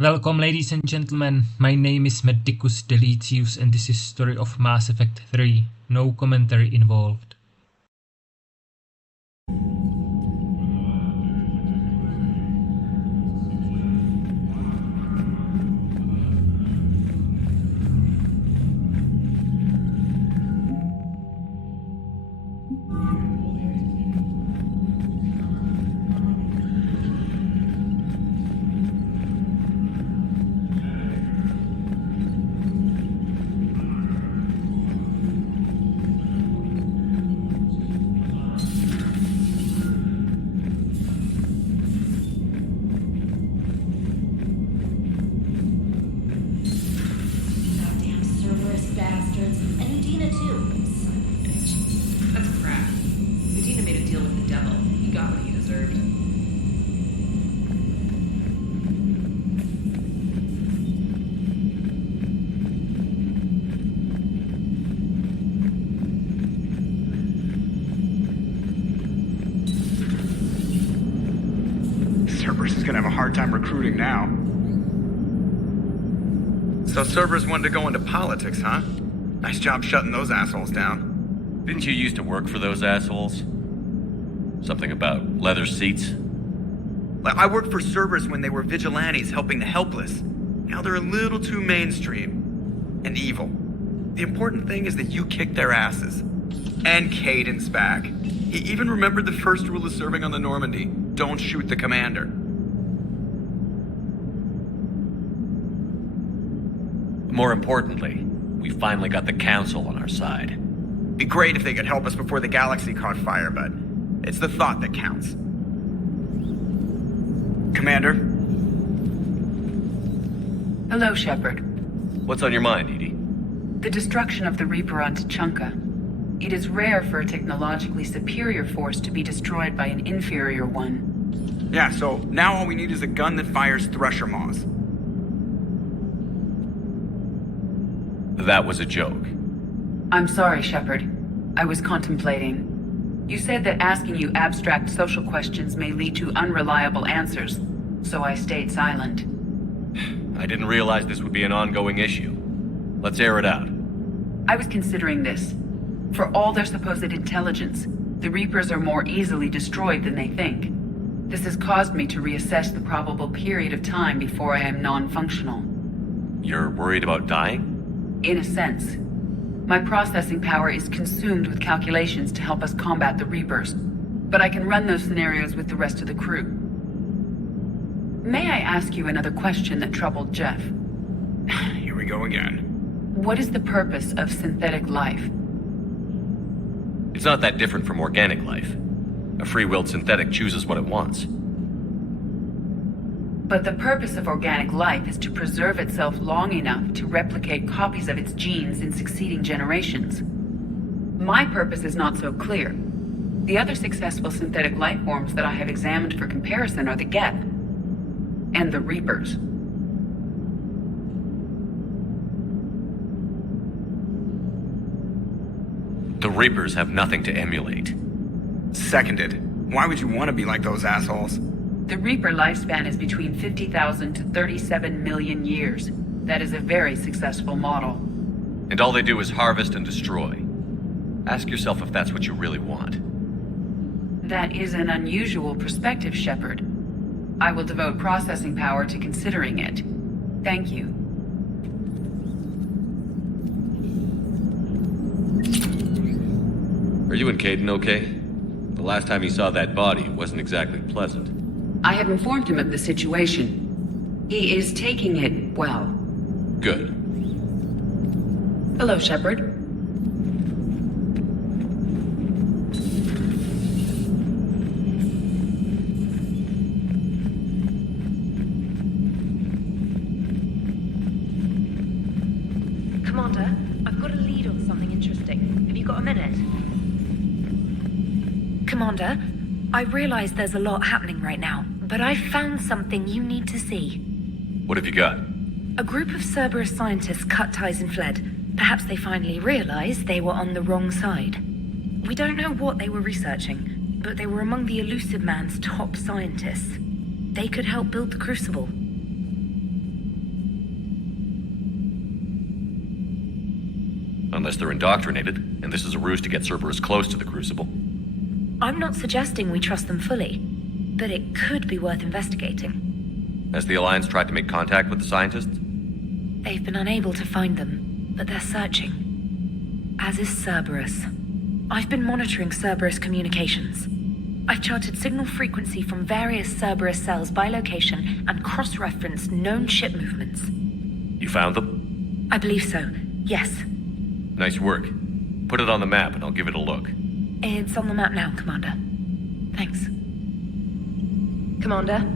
Welcome, ladies and gentlemen. My name is Medicus Deletius, and this is Story of Mass Effect 3. No commentary involved. Cerberus is gonna have a hard time recruiting now. So Cerberus wanted to go into politics, huh? Nice job shutting those assholes down. Didn't you used to work for those assholes? Something about leather seats? I worked for Cerberus when they were vigilantes helping the helpless. Now they're a little too mainstream. And evil. The important thing is that you kicked their asses. And Caden's back. He even remembered the first rule of serving on the Normandy. Don't shoot the commander. More importantly, we finally got the Council on our side. Be great if they could help us before the galaxy caught fire, but it's the thought that counts. Commander? Hello, Shepard. What's on your mind, Edie? The destruction of the Reaper on Tuchanka. It is rare for a technologically superior force to be destroyed by an inferior one. Yeah, so now all we need is a gun that fires Thresher Maws. That was a joke. I'm sorry, Shepard. I was contemplating. You said that asking you abstract social questions may lead to unreliable answers, so I stayed silent. I didn't realize this would be an ongoing issue. Let's air it out. I was considering this. For all their supposed intelligence, the Reapers are more easily destroyed than they think. This has caused me to reassess the probable period of time before I am non-functional. You're worried about dying? In a sense. My processing power is consumed with calculations to help us combat the Reapers, but I can run those scenarios with the rest of the crew. May I ask you another question that troubled Jeff? Here we go again. What is the purpose of synthetic life? It's not that different from organic life. A free-willed synthetic chooses what it wants. But the purpose of organic life is to preserve itself long enough to replicate copies of its genes in succeeding generations. My purpose is not so clear. The other successful synthetic life forms that I have examined for comparison are the Geth and the Reapers. The Reapers have nothing to emulate. Seconded. Why would you want to be like those assholes? The Reaper lifespan is between 50,000 to 37 million years. That is a very successful model. And all they do is harvest and destroy. Ask yourself if that's what you really want. That is an unusual perspective, Shepard. I will devote processing power to considering it. Thank you. Are you and Caden okay? The last time he saw that body, it wasn't exactly pleasant. I have informed him of the situation. He is taking it well. Good. Hello, Shepard. Commander, I've got a lead on something interesting. Have you got a minute? Commander, I realize there's a lot happening right now, but I've found something you need to see. What have you got? A group of Cerberus scientists cut ties and fled. Perhaps they finally realized they were on the wrong side. We don't know what they were researching, but they were among the Elusive Man's top scientists. They could help build the Crucible. Unless they're indoctrinated, and this is a ruse to get Cerberus close to the Crucible. I'm not suggesting we trust them fully, but it could be worth investigating. Has the Alliance tried to make contact with the scientists? They've been unable to find them, but they're searching. As is Cerberus. I've been monitoring Cerberus communications. I've charted signal frequency from various Cerberus cells by location and cross-referenced known ship movements. You found them? I believe so, yes. Nice work. Put it on the map and I'll give it a look. It's on the map now, Commander. Thanks. Commander?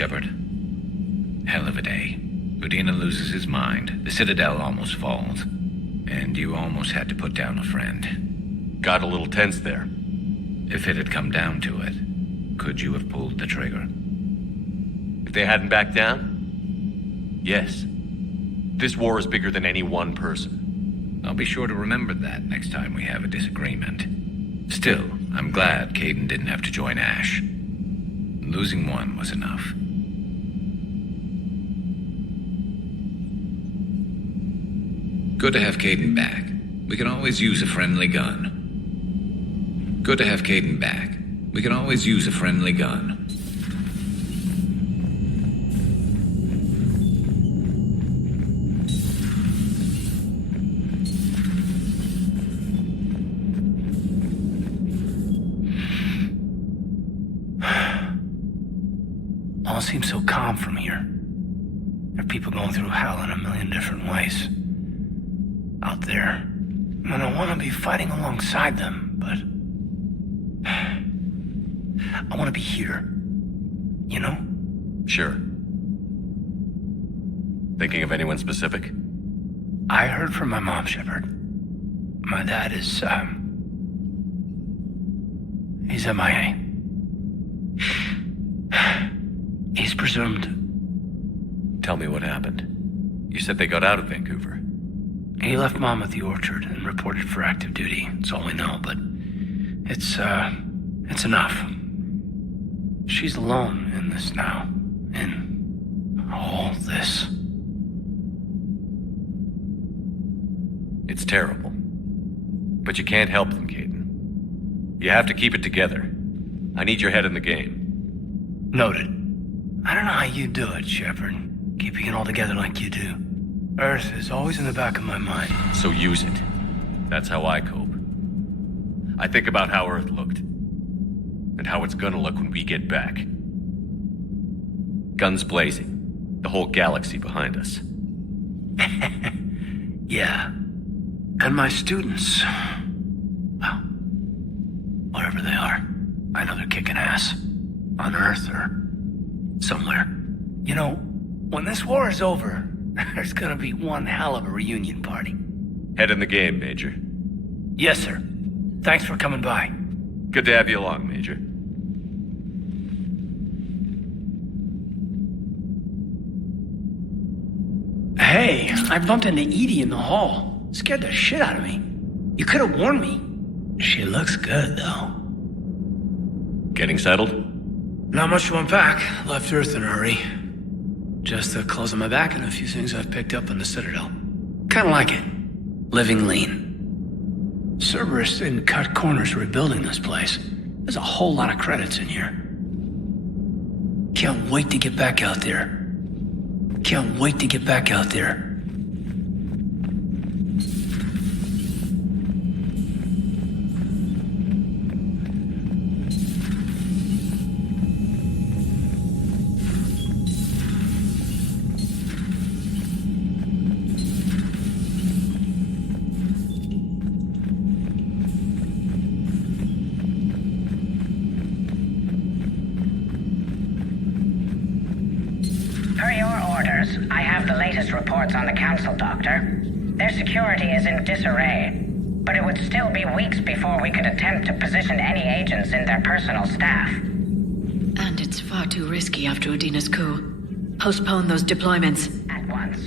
Shepard. Hell of a day. Udina loses his mind, the Citadel almost falls, and you almost had to put down a friend. Got a little tense there. If it had come down to it, could you have pulled the trigger? If they hadn't backed down? Yes. This war is bigger than any one person. I'll be sure to remember that next time we have a disagreement. Still, I'm glad Caden didn't have to join Ash. Losing one was enough. Good to have Caden back. We can always use a friendly gun. Good to have Caden back. We can always use a friendly gun. All seems so calm from here. There are people going through hell in a million different ways. Out there. And I want to be fighting alongside them, but... I want to be here. You know? Sure. Thinking of anyone specific? I heard from my mom, Shepard. My dad is, He's MIA. He's presumed. Tell me what happened. You said they got out of Vancouver. He left Mom at the orchard and reported for active duty. That's all we know, but it's enough. She's alone in this now. In all this. It's terrible. But you can't help them, Caden. You have to keep it together. I need your head in the game. Noted. I don't know how you do it, Shepard. Keeping it all together like you do. Earth is always in the back of my mind. So use it. That's how I cope. I think about how Earth looked. And how it's gonna look when we get back. Guns blazing. The whole galaxy behind us. Yeah. And my students. Well, wherever they are, I know they're kicking ass. On Earth or somewhere. You know, when this war is over, there's gonna be one hell of a reunion party. Head in the game, Major. Yes, sir. Thanks for coming by. Good to have you along, Major. Hey, I bumped into Edie in the hall. Scared the shit out of me. You could have warned me. She looks good, though. Getting settled? Not much to unpack. Left Earth in a hurry. Just the clothes on my back and a few things I've picked up on the Citadel. Kinda like it. Living lean. Cerberus didn't cut corners rebuilding this place. There's a whole lot of credits in here. Can't wait to get back out there. Can't wait to get back out there. Per your orders, I have the latest reports on the Council, Doctor. Their security is in disarray, but it would still be weeks before we could attempt to position any agents in their personal staff. And it's far too risky after Udina's coup. Postpone those deployments. At once.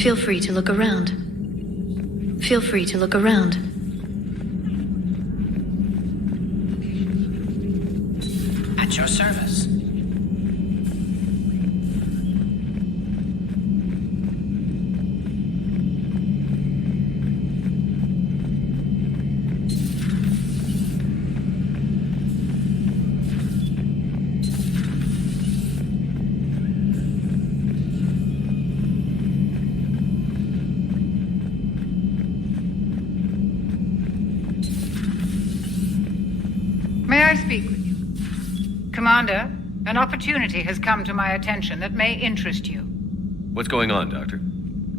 Feel free to look around. Feel free to look around. At your service. May I speak with you? Commander, an opportunity has come to my attention that may interest you. What's going on, Doctor?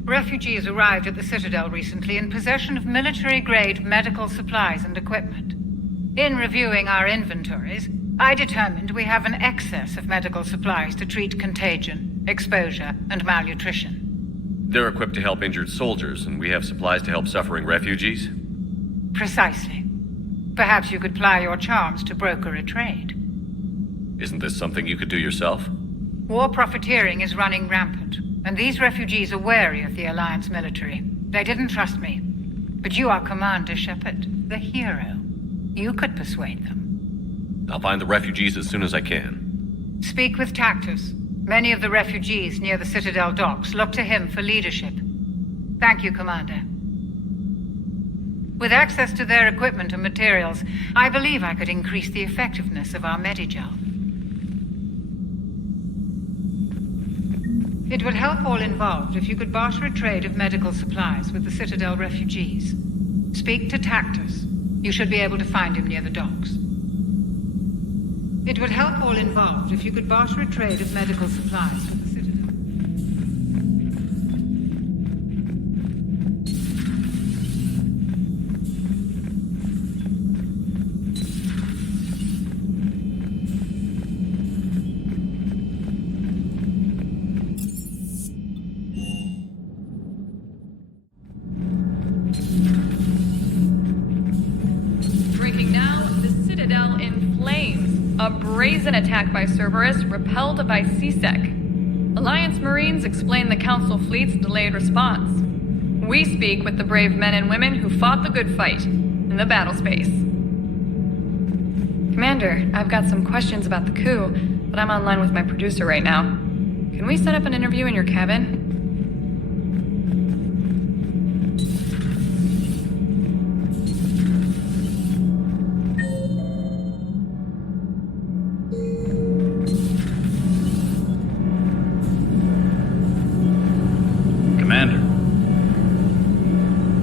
Refugees arrived at the Citadel recently in possession of military-grade medical supplies and equipment. In reviewing our inventories, I determined we have an excess of medical supplies to treat contagion, exposure, and malnutrition. They're equipped to help injured soldiers, and we have supplies to help suffering refugees? Precisely. Perhaps you could ply your charms to broker a trade. Isn't this something you could do yourself? War profiteering is running rampant, and these refugees are wary of the Alliance military. They didn't trust me. But you are Commander Shepard, the hero. You could persuade them. I'll find the refugees as soon as I can. Speak with Tactus. Many of the refugees near the Citadel docks look to him for leadership. Thank you, Commander. With access to their equipment and materials, I believe I could increase the effectiveness of our Medigel. It would help all involved if you could barter a trade of medical supplies with the Citadel refugees. Speak to Tactus. You should be able to find him near the docks. It would help all involved if you could barter a trade of medical supplies with the Citadel. Breaking now, the Citadel in flames. A brazen attack by Cerberus repelled by CSEC. Alliance Marines explain the Council fleet's delayed response. We speak with the brave men and women who fought the good fight in the battle space. Commander, I've got some questions about the coup, but I'm online with my producer right now. Can we set up an interview in your cabin?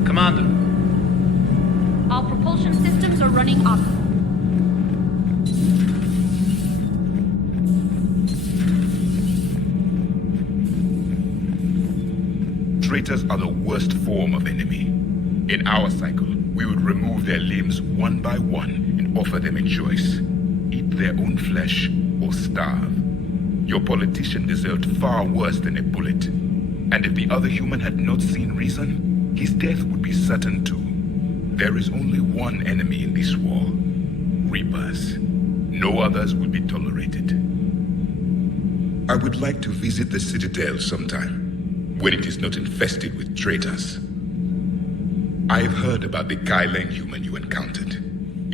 Commander. All propulsion systems are running optimally. Traitors are the worst form of enemy. In our cycle, we would remove their limbs one by one and offer them a choice. Eat their own flesh or starve. Your politician deserved far worse than a bullet. And if the other human had not seen reason, his death would be certain too. There is only one enemy in this war. Reapers. No others will be tolerated. I would like to visit the Citadel sometime, when it is not infested with traitors. I've heard about the Kyleng human you encountered.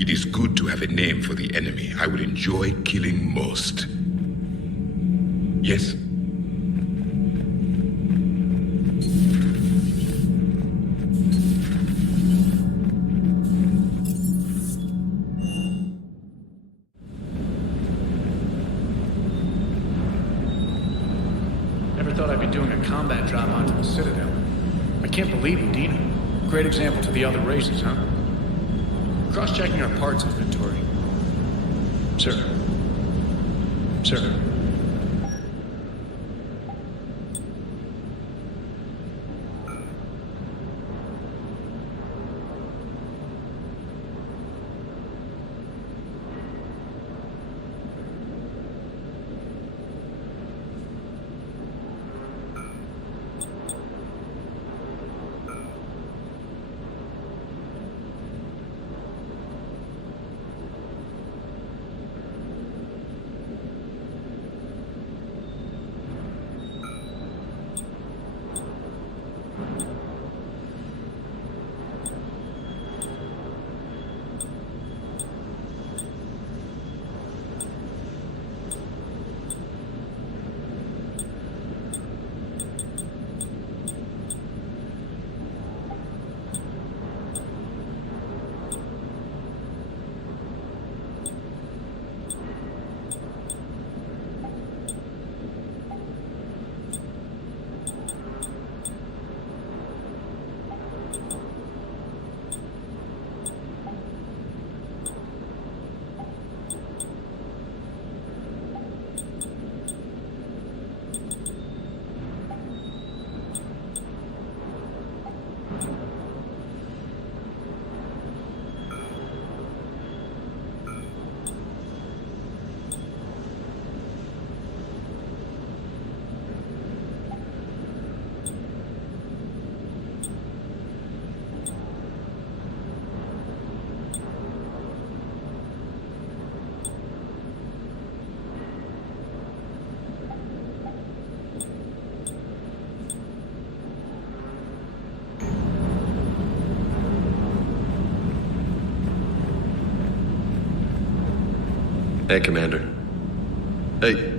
It is good to have a name for the enemy I would enjoy killing most. Yes? Never thought I'd be doing a combat drop onto the Citadel. I can't believe Udina. Great example to the other races, huh? Cross-checking our parts inventory. Sir. Sir. Hey, Commander. Hey.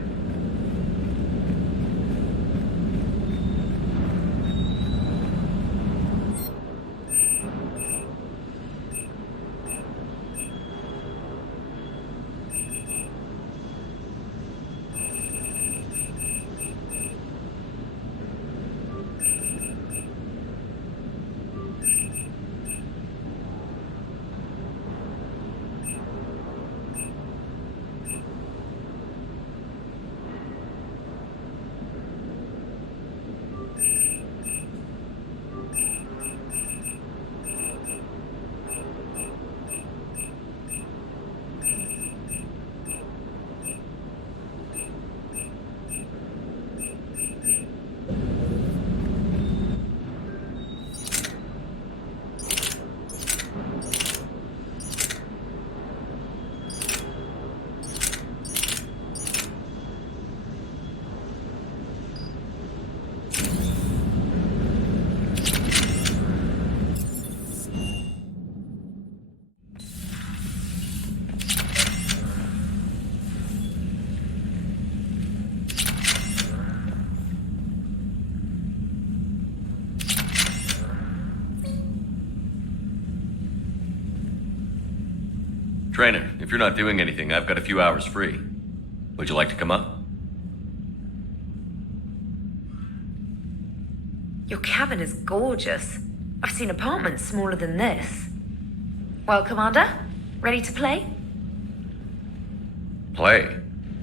Trainer, if you're not doing anything, I've got a few hours free. Would you like to come up? Your cabin is gorgeous. I've seen apartments smaller than this. Well, Commander, ready to play? Play?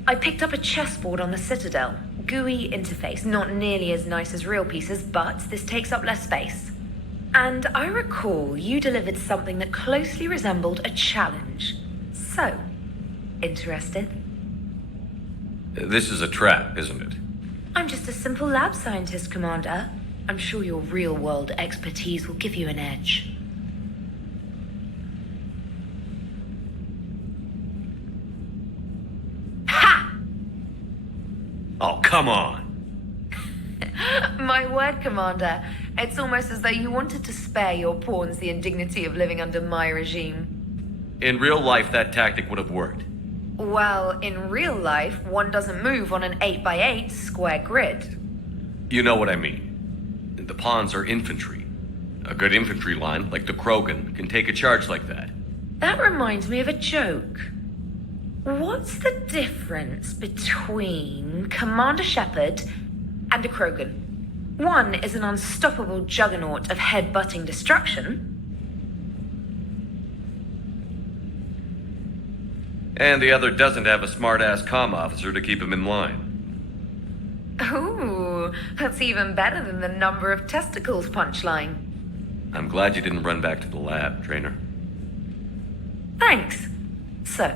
I picked up a chessboard on the Citadel. GUI interface, not nearly as nice as real pieces, but this takes up less space. And I recall you delivered something that closely resembled a challenge. So, interested? This is a trap, isn't it? I'm just a simple lab scientist, Commander. I'm sure your real-world expertise will give you an edge. Ha! Oh, come on! My word, Commander. It's almost as though you wanted to spare your pawns the indignity of living under my regime. In real life, that tactic would have worked. Well, in real life, one doesn't move on an 8x8 square grid. You know what I mean. The pawns are infantry. A good infantry line, like the Krogan, can take a charge like that. That reminds me of a joke. What's the difference between Commander Shepard and a Krogan? One is an unstoppable juggernaut of head-butting destruction. And the other doesn't have a smart-ass comm officer to keep him in line. Ooh, that's even better than the number of testicles punchline. I'm glad you didn't run back to the lab, Trainer. Thanks. So,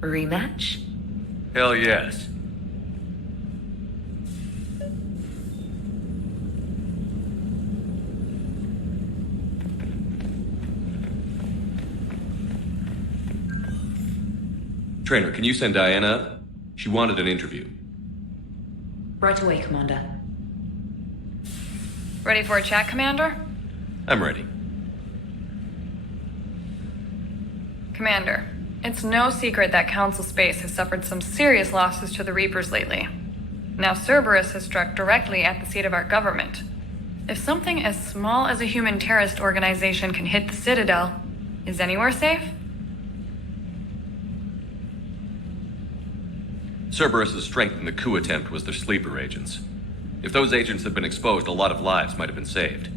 rematch? Hell yes. Trainer, can you send Diana up? She wanted an interview. Right away, Commander. Ready for a chat, Commander? I'm ready. Commander, it's no secret that Council Space has suffered some serious losses to the Reapers lately. Now Cerberus has struck directly at the seat of our government. If something as small as a human terrorist organization can hit the Citadel, is anywhere safe? Cerberus' strength in the coup attempt was their sleeper agents. If those agents had been exposed, a lot of lives might have been saved.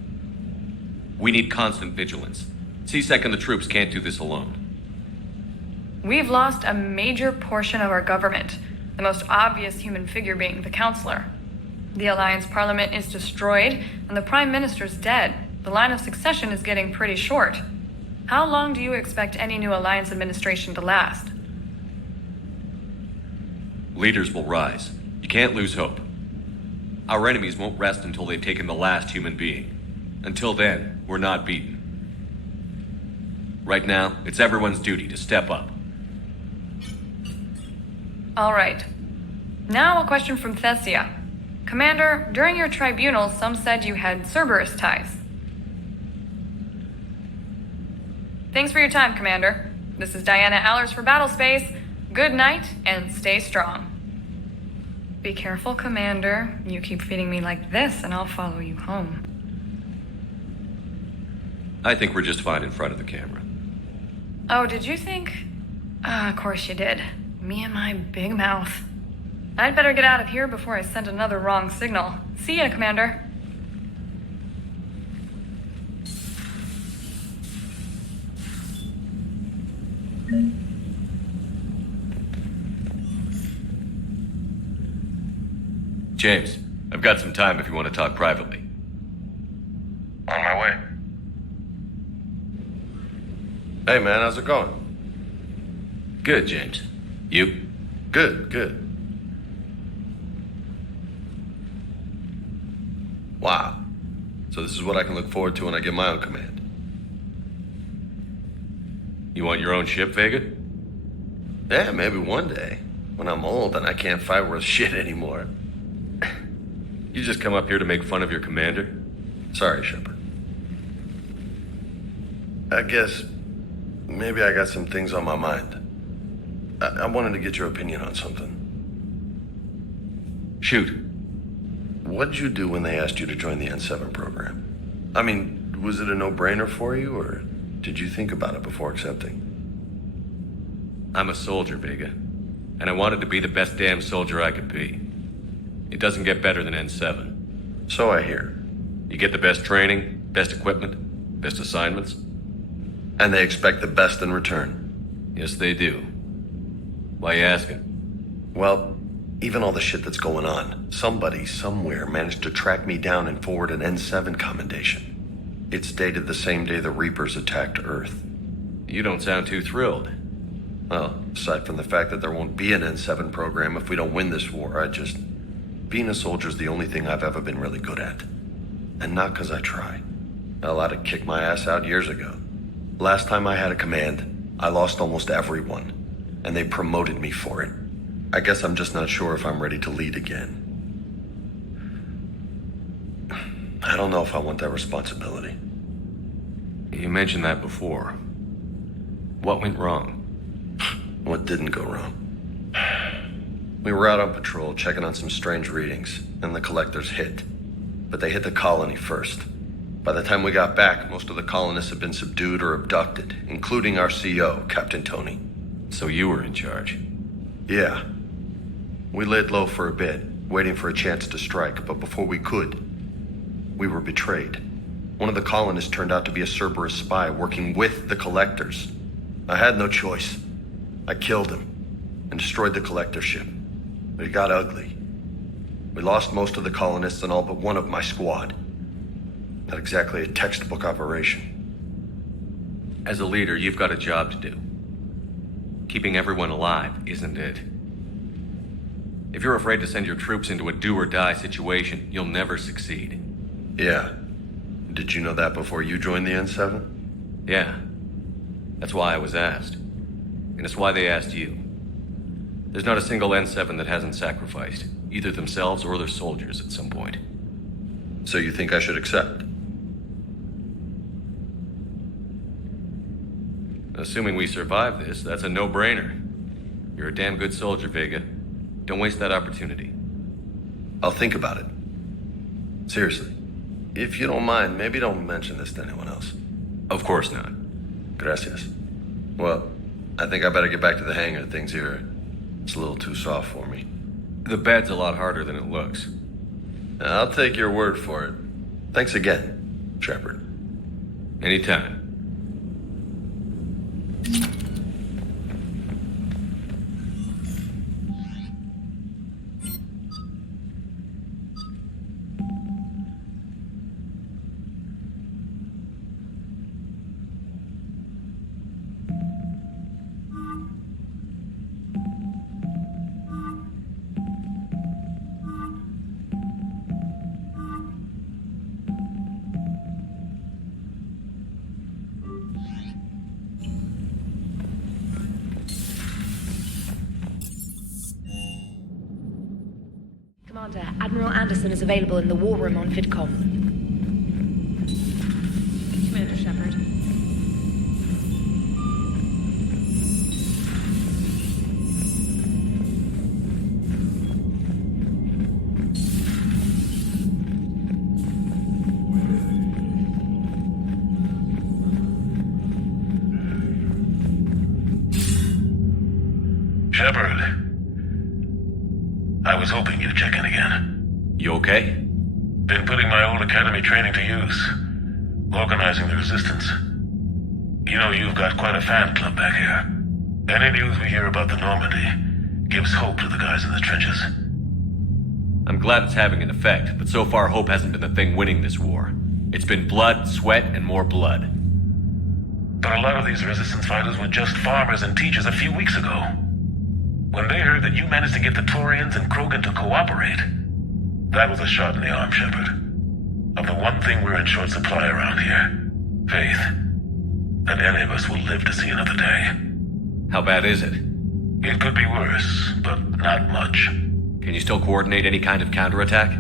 We need constant vigilance. C-Sec and the troops can't do this alone. We've lost a major portion of our government, the most obvious human figure being the Counselor. The Alliance Parliament is destroyed, and the Prime Minister's dead. The line of succession is getting pretty short. How long do you expect any new Alliance administration to last? Leaders will rise. You can't lose hope. Our enemies won't rest until they've taken the last human being. Until then, we're not beaten. Right now, it's everyone's duty to step up. All right. Now a question from Thessia. Commander, during your tribunal, some said you had Cerberus ties. Thanks for your time, Commander. This is Diana Allers for Battlespace. Good night, and stay strong. Be careful, Commander. You keep feeding me like this, and I'll follow you home. I think we're just fine in front of the camera. Oh, did you think? Of course you did. Me and my big mouth. I'd better get out of here before I send another wrong signal. See ya, Commander. James, I've got some time if you want to talk privately. On my way. Hey man, how's it going? Good, James. You? Good. Wow. So this is what I can look forward to when I get my own command. You want your own ship, Vega? Yeah, maybe one day. When I'm old and I can't fight worth shit anymore. You just come up here to make fun of your commander? Sorry, Shepard. I guess maybe I got some things on my mind. I wanted to get your opinion on something. Shoot. What did you do when they asked you to join the N7 program? I mean, was it a no-brainer for you, or did you think about it before accepting? I'm a soldier, Vega. And I wanted to be the best damn soldier I could be. It doesn't get better than N7. So I hear. You get the best training, best equipment, best assignments. And they expect the best in return. Yes, they do. Why you asking? Well, even all the shit that's going on, somebody somewhere managed to track me down and forward an N7 commendation. It's dated the same day the Reapers attacked Earth. You don't sound too thrilled. Well, aside from the fact that there won't be an N7 program if we don't win this war, being a soldier's the only thing I've ever been really good at. And not because I try. Hell, I'd have kicked my ass out years ago. Last time I had a command, I lost almost everyone. And they promoted me for it. I guess I'm just not sure if I'm ready to lead again. I don't know if I want that responsibility. You mentioned that before. What went wrong? What didn't go wrong? We were out on patrol, checking on some strange readings, and the collectors hit. But they hit the colony first. By the time we got back, most of the colonists had been subdued or abducted, including our CO, Captain Tony. So you were in charge? Yeah. We laid low for a bit, waiting for a chance to strike, but before we could, we were betrayed. One of the colonists turned out to be a Cerberus spy working with the collectors. I had no choice. I killed him and destroyed the collector ship. But it got ugly. We lost most of the colonists and all but one of my squad. Not exactly a textbook operation. As a leader, you've got a job to do. Keeping everyone alive isn't it. If you're afraid to send your troops into a do-or-die situation, you'll never succeed. Yeah. Did you know that before you joined the N7? Yeah. That's why I was asked. And it's why they asked you. There's not a single N7 that hasn't sacrificed, either themselves or their soldiers at some point. So you think I should accept? Assuming we survive this, that's a no-brainer. You're a damn good soldier, Vega. Don't waste that opportunity. I'll think about it. Seriously. If you don't mind, maybe don't mention this to anyone else. Of course not. Gracias. Well, I think I better get back to the hangar. Things here, it's a little too soft for me. The bed's a lot harder than it looks. I'll take your word for it. Thanks again, Shepard. Anytime. Commander, Admiral Anderson is available in the war room on VidCom. Commander Shepard. Shepard. I was hoping you'd check in again. You okay? Been putting my old academy training to use. Organizing the resistance. You know, you've got quite a fan club back here. Any news we hear about the Normandy gives hope to the guys in the trenches. I'm glad it's having an effect, but so far hope hasn't been the thing winning this war. It's been blood, sweat, and more blood. But a lot of these resistance fighters were just farmers and teachers a few weeks ago. When they heard that you managed to get the Torians and Krogan to cooperate, that was a shot in the arm, Shepard. Of the one thing we're in short supply around here, faith. That any of us will live to see another day. How bad is it? It could be worse, but not much. Can you still coordinate any kind of counterattack?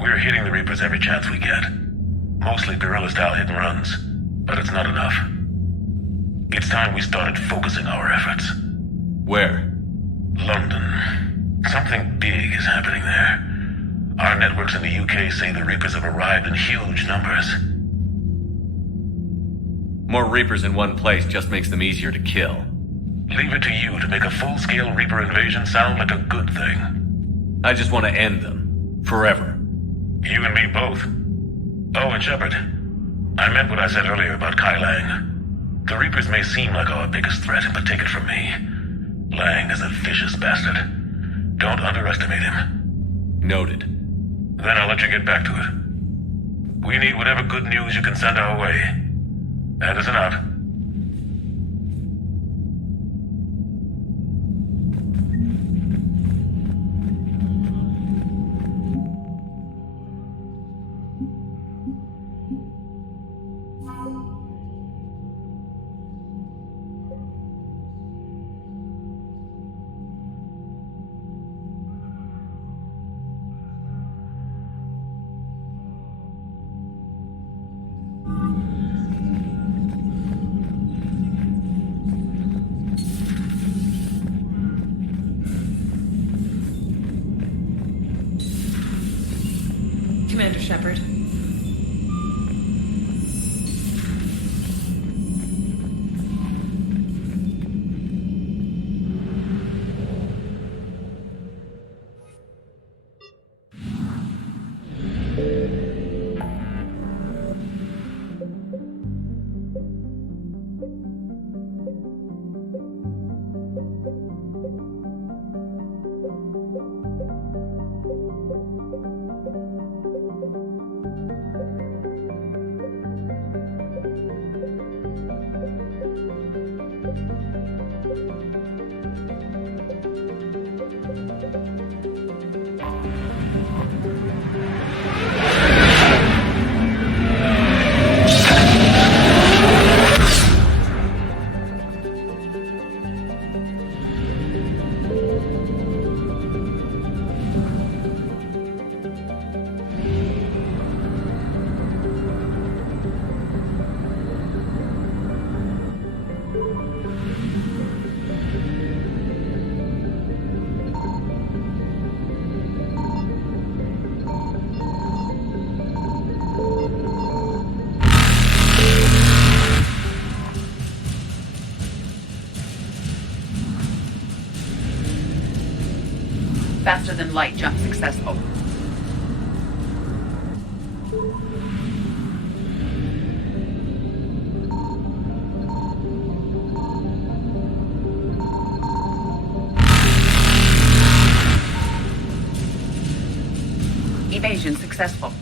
We're hitting the Reapers every chance we get. Mostly guerrilla-style hit and runs, but it's not enough. It's time we started focusing our efforts. Where? London. Something big is happening there. Our networks in the UK say the Reapers have arrived in huge numbers. More Reapers in one place just makes them easier to kill. leave it to you to make a full-scale Reaper invasion sound like a good thing. I just want to end them. Forever. You and me both. Oh, and Shepard, I meant what I said earlier about Kai Lang. The Reapers may seem like our biggest threat, but take it from me. Lang is a vicious bastard. Don't underestimate him. Noted. Then I'll let you get back to it. We need whatever good news you can send our way. Anderson out. Commander Shepard. Faster than light jump successful. Evasion successful.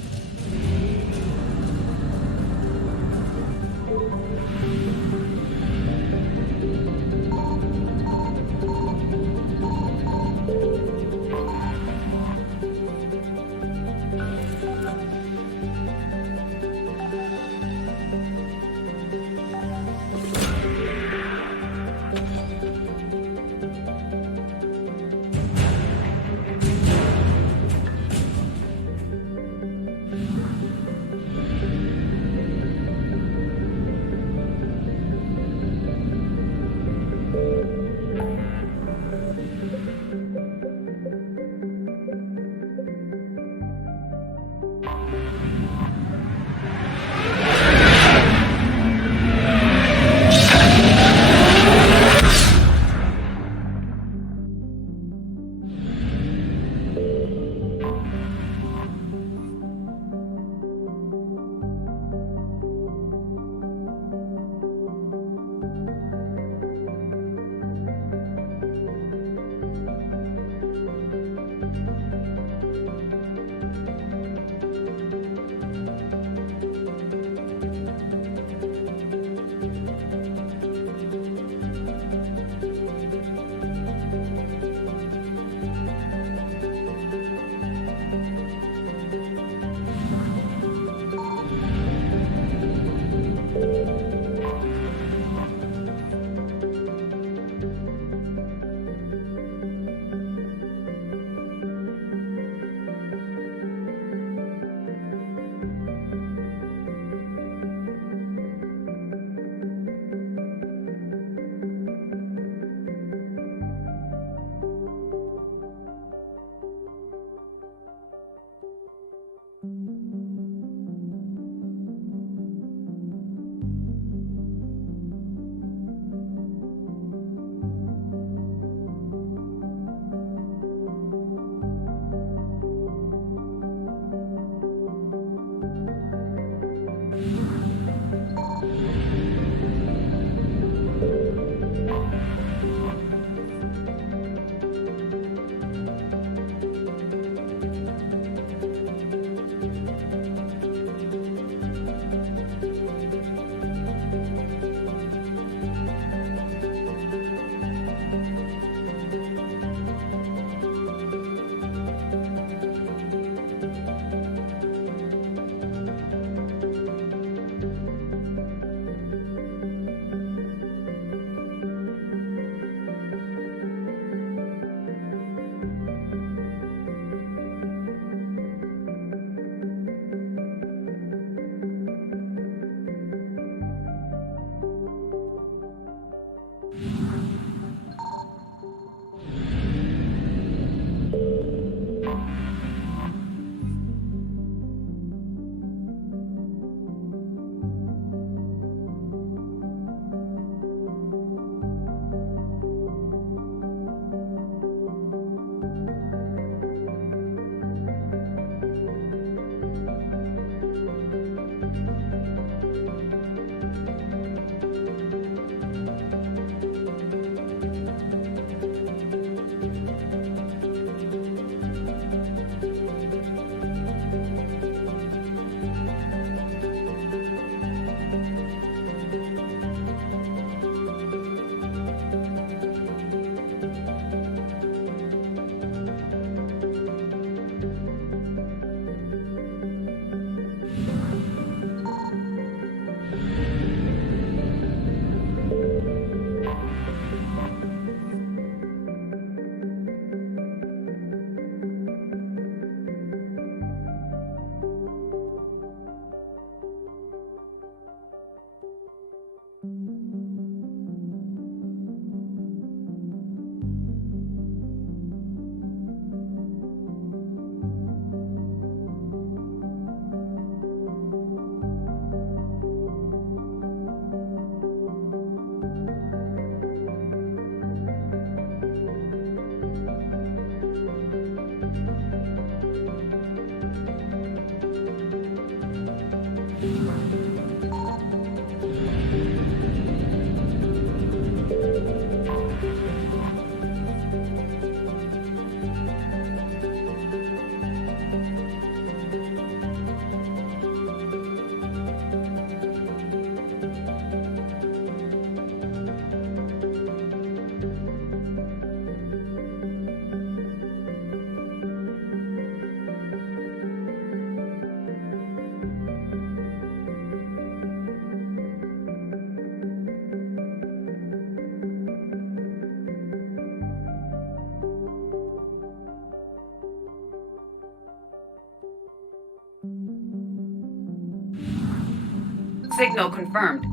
Signal confirmed.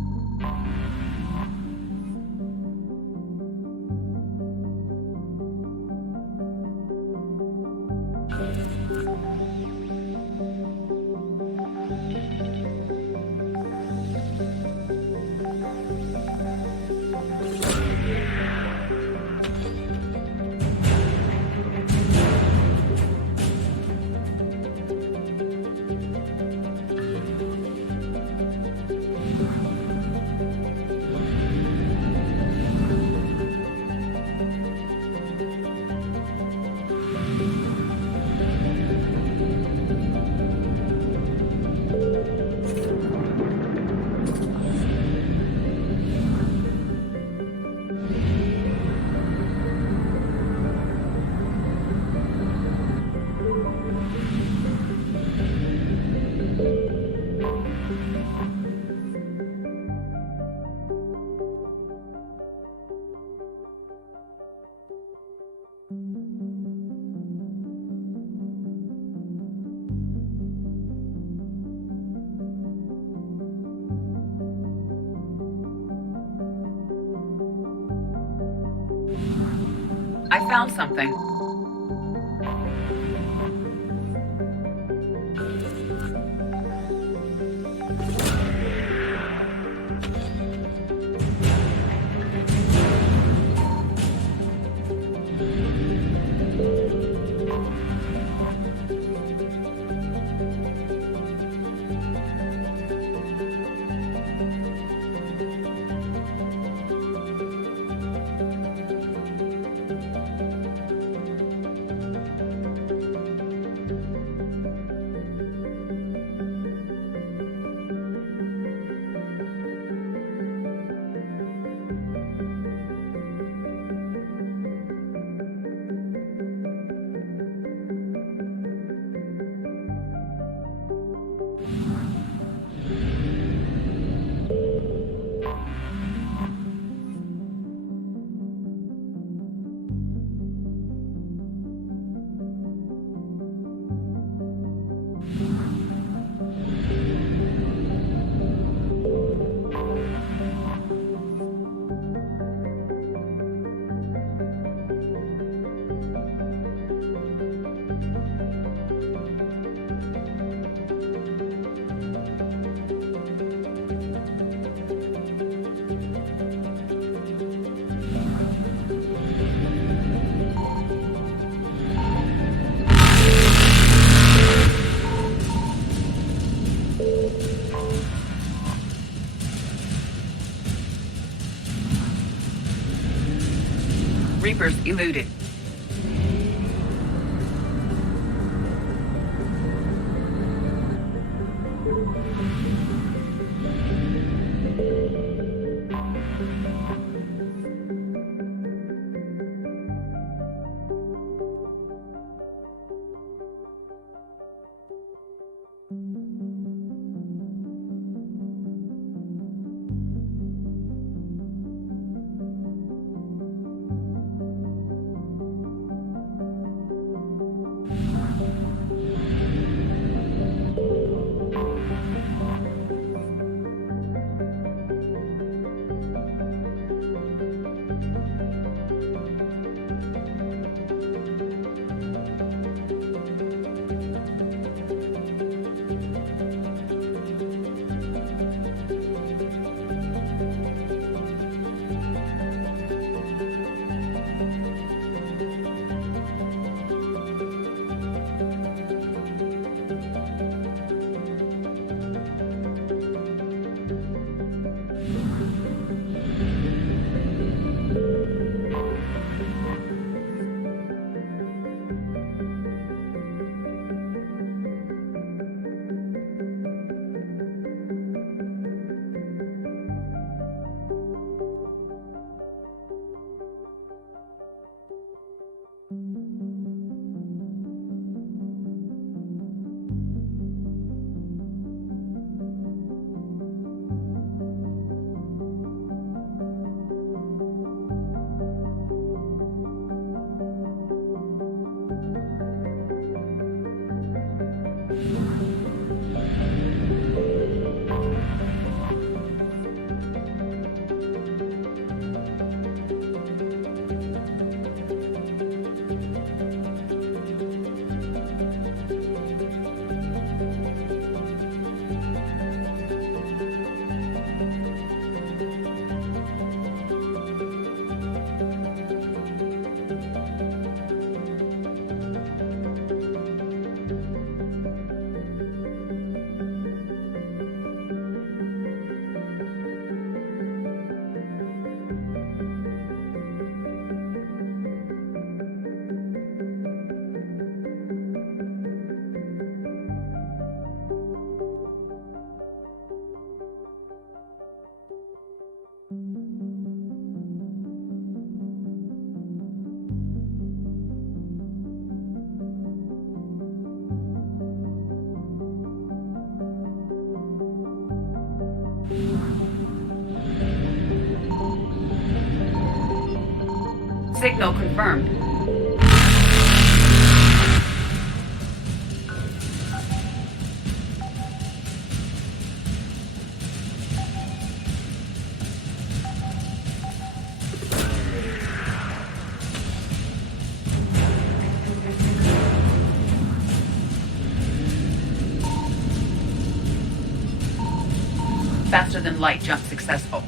I found something. Reapers eluded. Signal confirmed. Faster than light jump successful.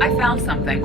I found something.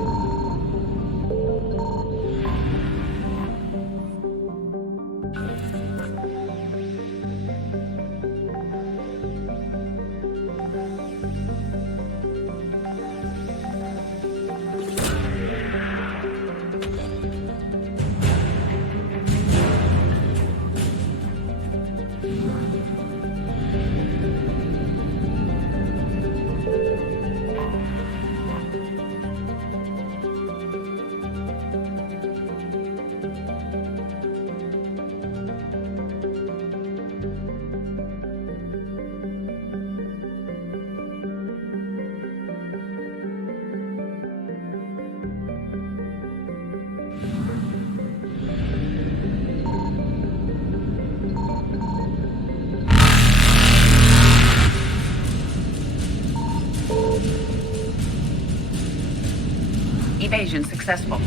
Evasion successful.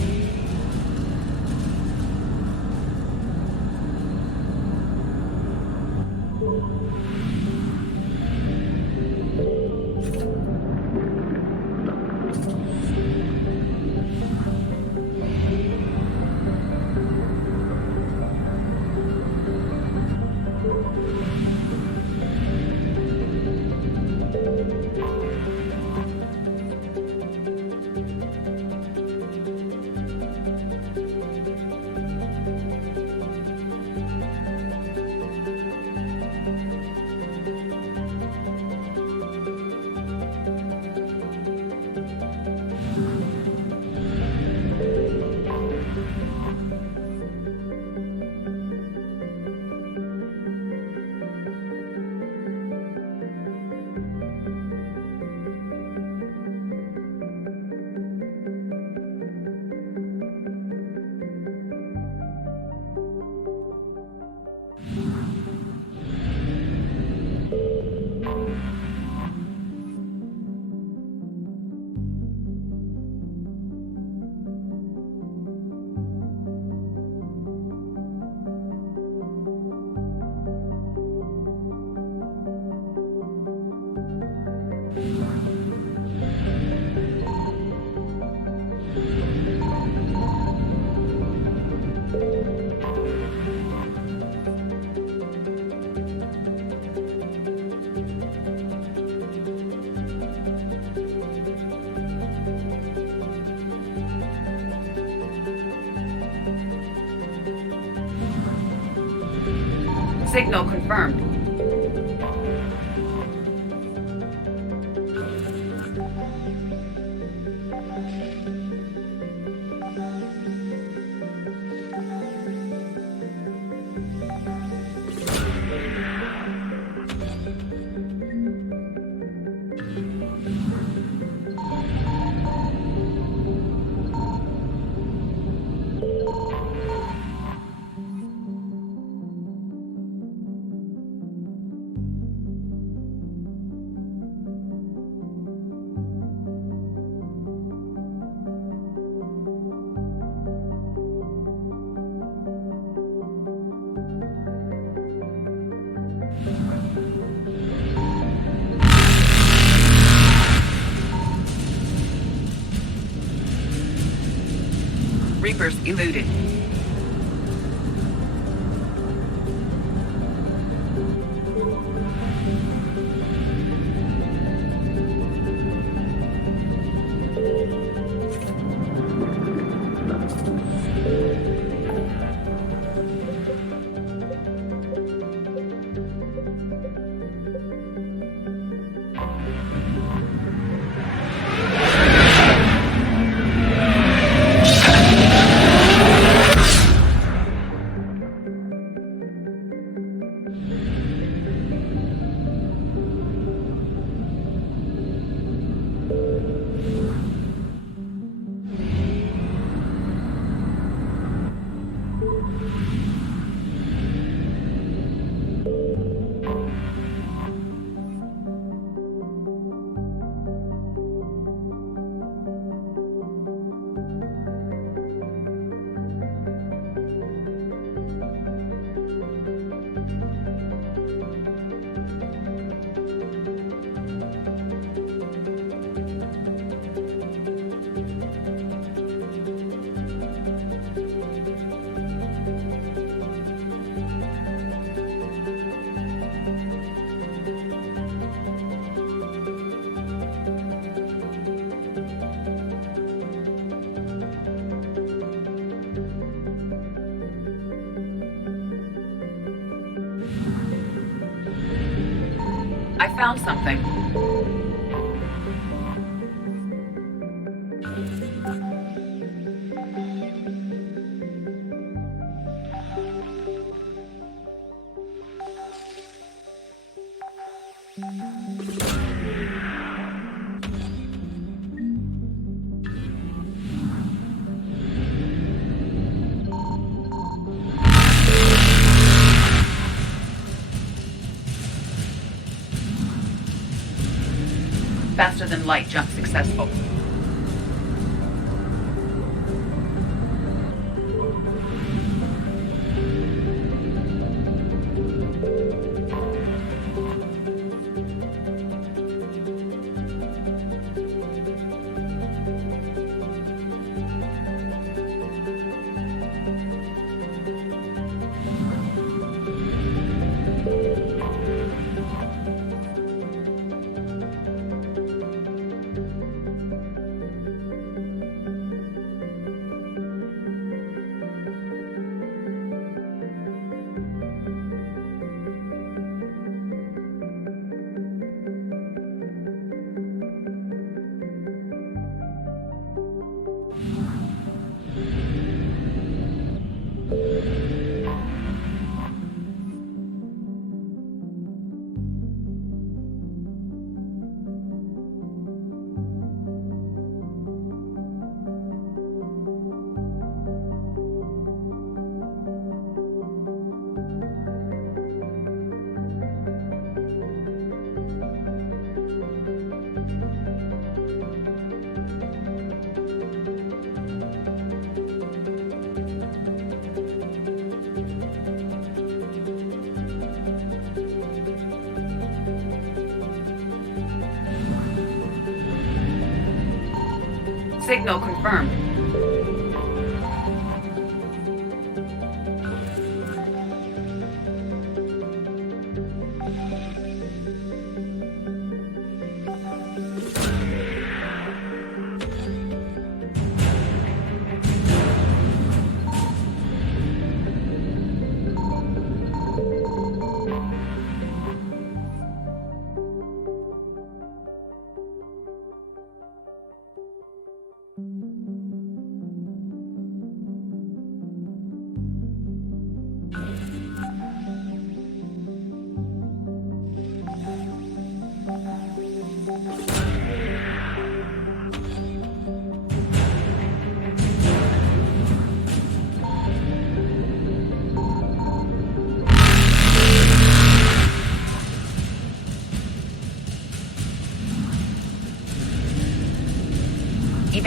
Signal confirmed. Reapers eluded. I found something. Faster than light jump successful. Signal confirmed.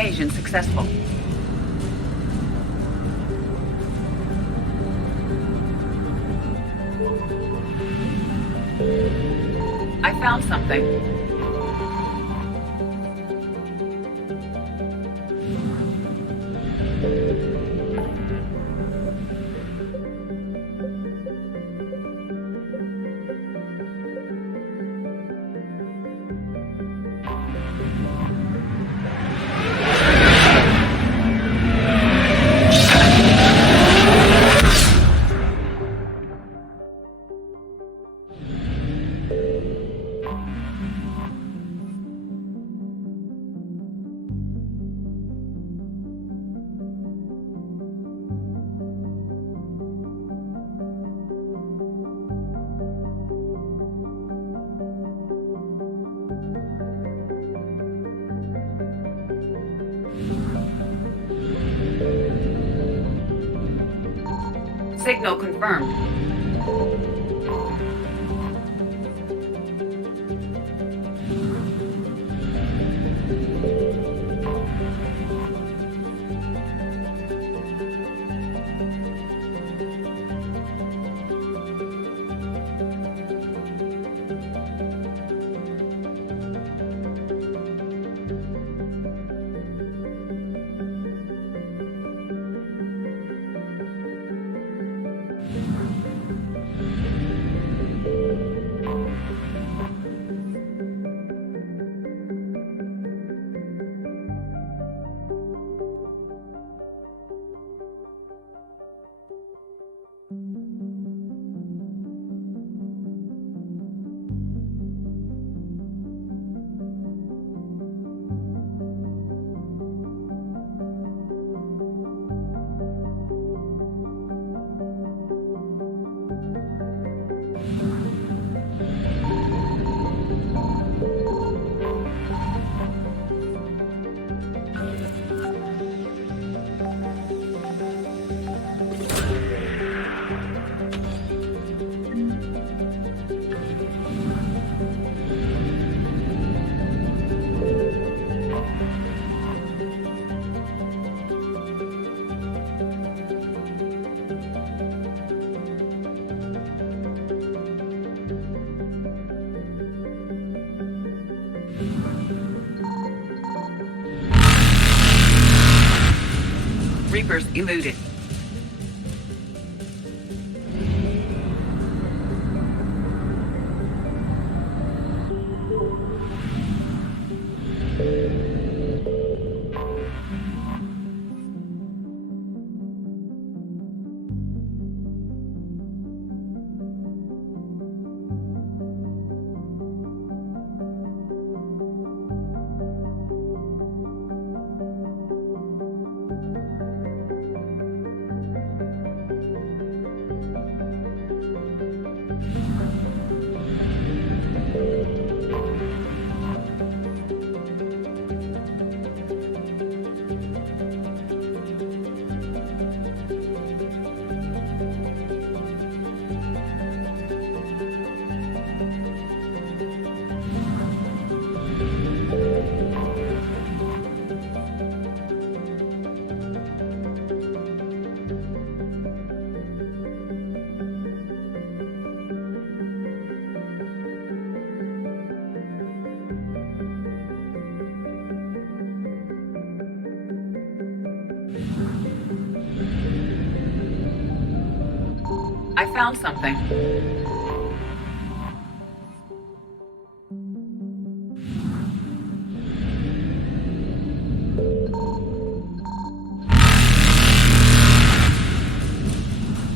Evasion successful. I found something. Signal confirmed. Reapers eluded. I found something.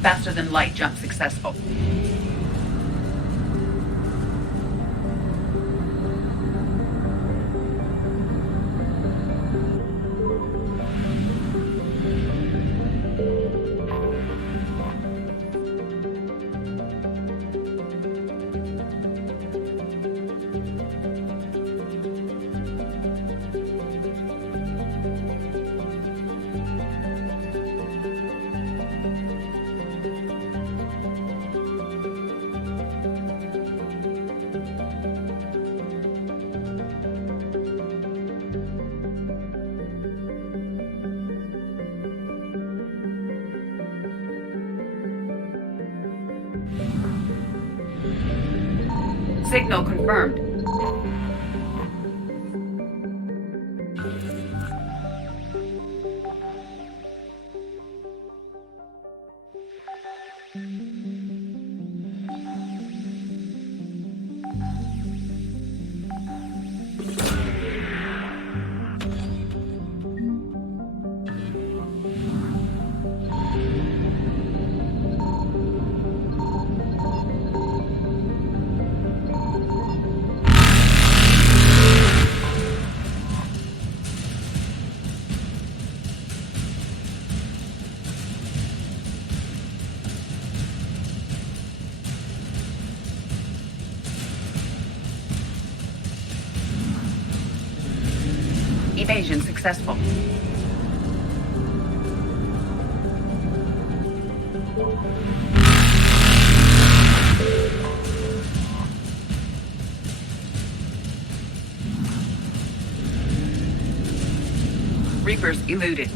Faster than light jump successful. Signal confirmed. Evasion successful. Reapers eluded.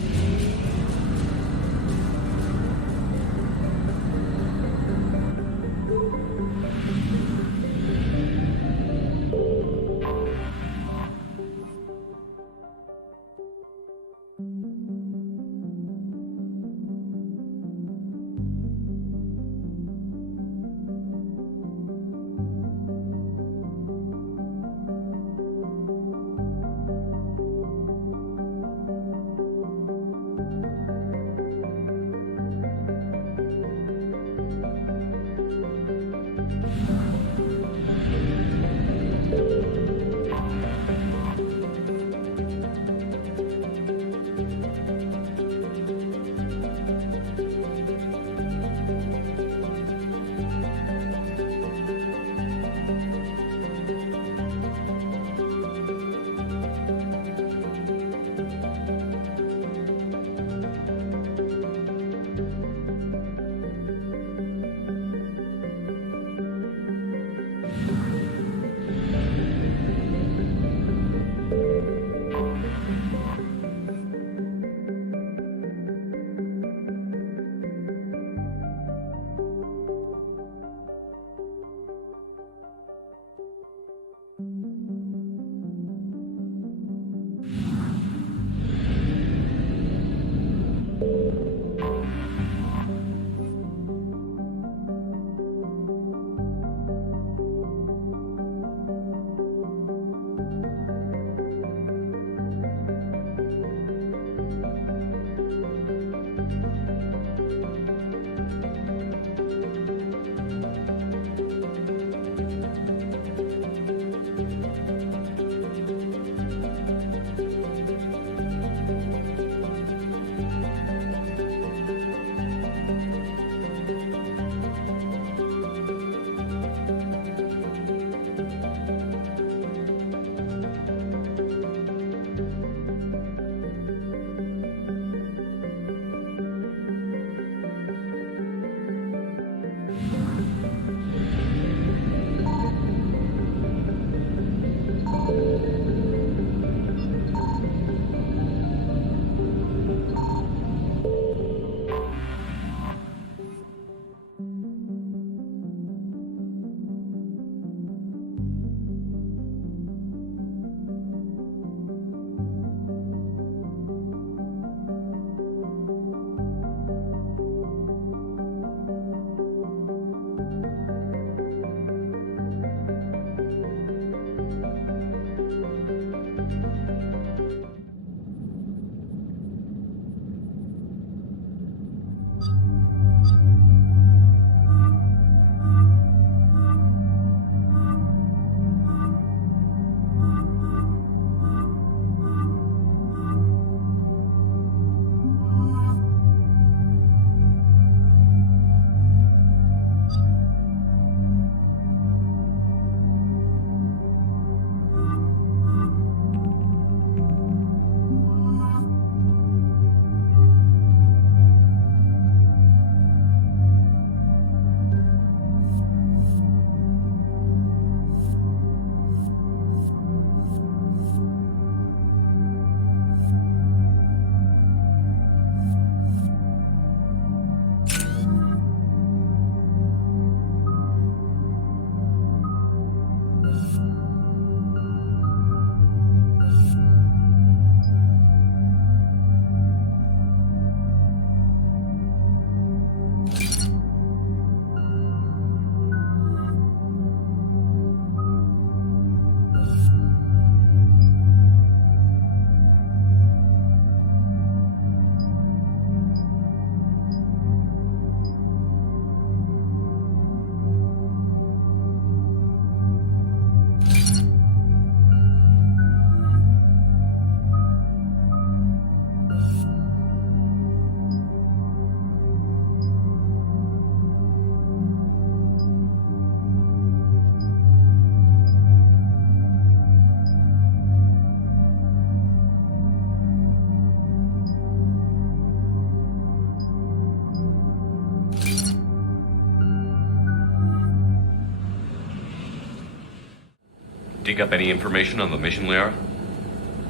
dig up any information on the mission, Liara?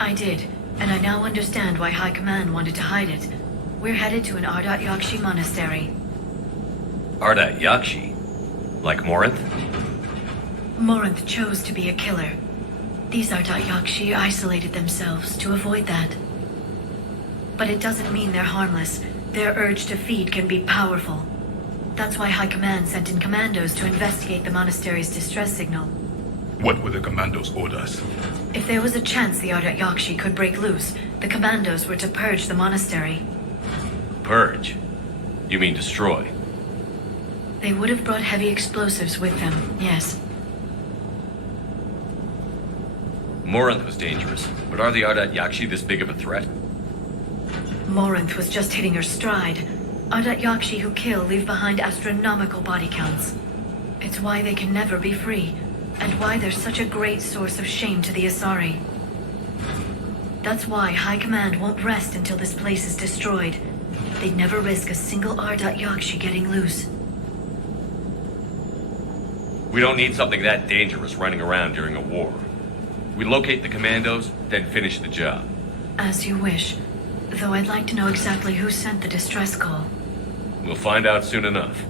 I did, and I now understand why High Command wanted to hide it. We're headed to an Ardat-Yakshi monastery. Ardat-Yakshi? Like Morinth? Morinth chose to be a killer. These Ardat-Yakshi isolated themselves to avoid that. But it doesn't mean they're harmless. Their urge to feed can be powerful. That's why High Command sent in commandos to investigate the monastery's distress signal. What were the commandos' orders? If there was a chance the Ardat-Yakshi could break loose, the commandos were to purge the monastery. Purge? You mean destroy? They would have brought heavy explosives with them, yes. Morinth was dangerous, but are the Ardat-Yakshi this big of a threat? Morinth was just hitting her stride. Ardat-Yakshi who kill leave behind astronomical body counts. It's why they can never be free, and why they're such a great source of shame to the Asari. That's why High Command won't rest until this place is destroyed. They'd never risk a single Ardat-Yakshi getting loose. We don't need something that dangerous running around during a war. We locate the commandos, then finish the job. As you wish. Though I'd like to know exactly who sent the distress call. We'll find out soon enough.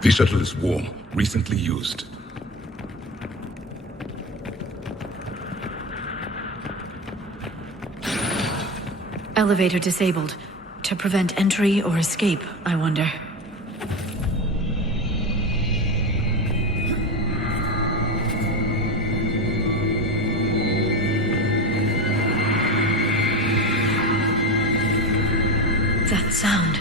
The shuttle is warm, recently used. Elevator disabled. To prevent entry or escape, I wonder. That sound.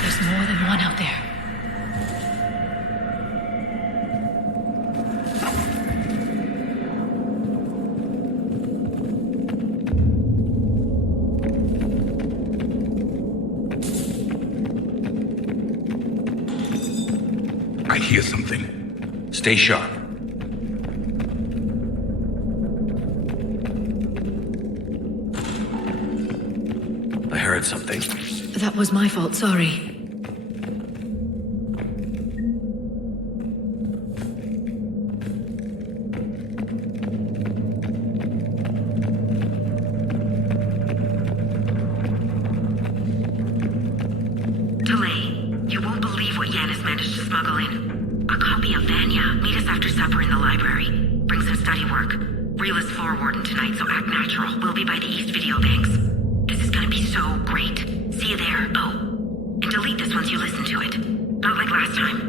There's more than one out there. I hear something. Stay sharp. I heard something. That was my fault, sorry. You won't believe what Yanis managed to smuggle in. A copy of Vanya. Meet us after supper in the library. Bring some study work. Reel is floor warden tonight, so act natural. We'll be by the East Video Banks. This is gonna be so great. See you there. Oh, and delete this once you listen to it. Not like last time.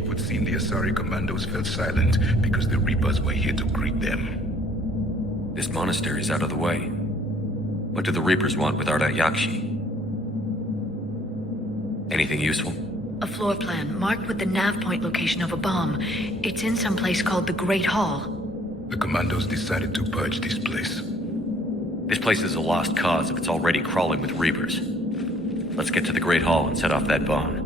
It would seem the Asari commandos fell silent because the Reapers were here to greet them. This monastery's out of the way. What do the Reapers want with Ardat-Yakshi? Anything useful? A floor plan marked with the nav point location of a bomb. It's in some place called the Great Hall. The commandos decided to purge this place. This place is a lost cause if it's already crawling with Reapers. Let's get to the Great Hall and set off that bomb.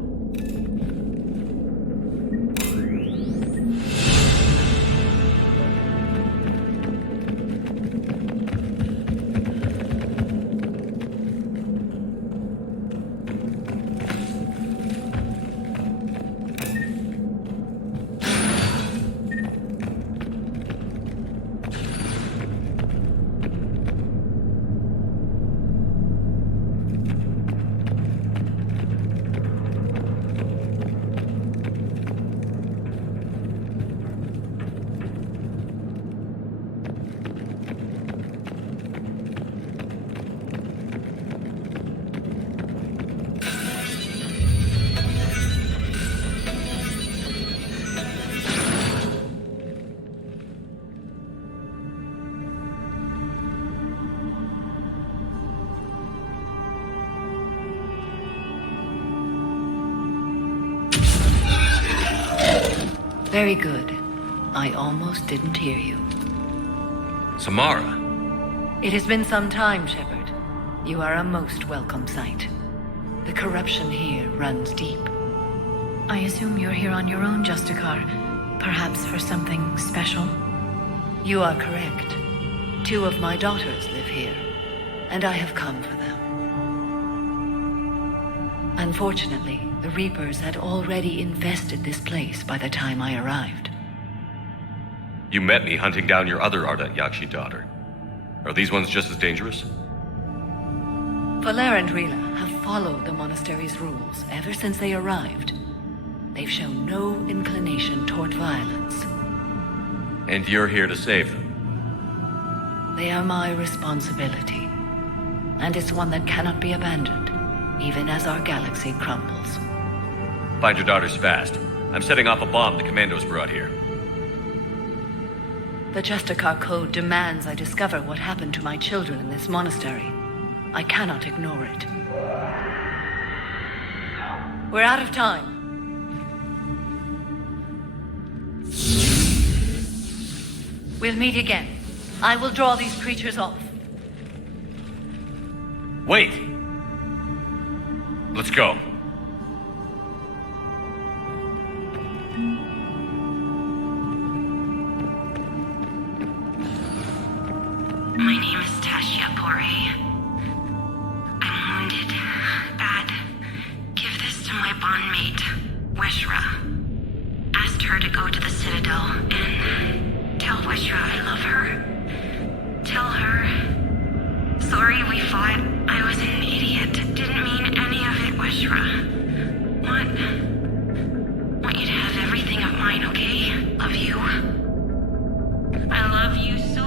Very good. I almost didn't hear you. Samara! It has been some time, Shepard. You are a most welcome sight. The corruption here runs deep. I assume you're here on your own, Justicar. Perhaps for something special? You are correct. 2 of my daughters live here, and I have come for them. Unfortunately, the Reapers had already infested this place by the time I arrived. You met me hunting down your other Ardat-Yakshi daughter. Are these ones just as dangerous? Valer and Rila have followed the monastery's rules ever since they arrived. They've shown no inclination toward violence. And you're here to save them? They are my responsibility. And it's one that cannot be abandoned, even as our galaxy crumbles. Find your daughters fast. I'm setting off a bomb the commandos brought here. The Justicar Code demands I discover what happened to my children in this monastery. I cannot ignore it. We're out of time. We'll meet again. I will draw these creatures off. Wait! Let's go. My name is Tashia Pore. I'm wounded. Bad. Give this to my bondmate, Weshra. Asked her to go to the Citadel and tell Weshra I love her. Tell her. Sorry we fought. I was an idiot. Didn't mean any of it, Weshra. Want you to have everything of mine, okay? Love you. I love you so.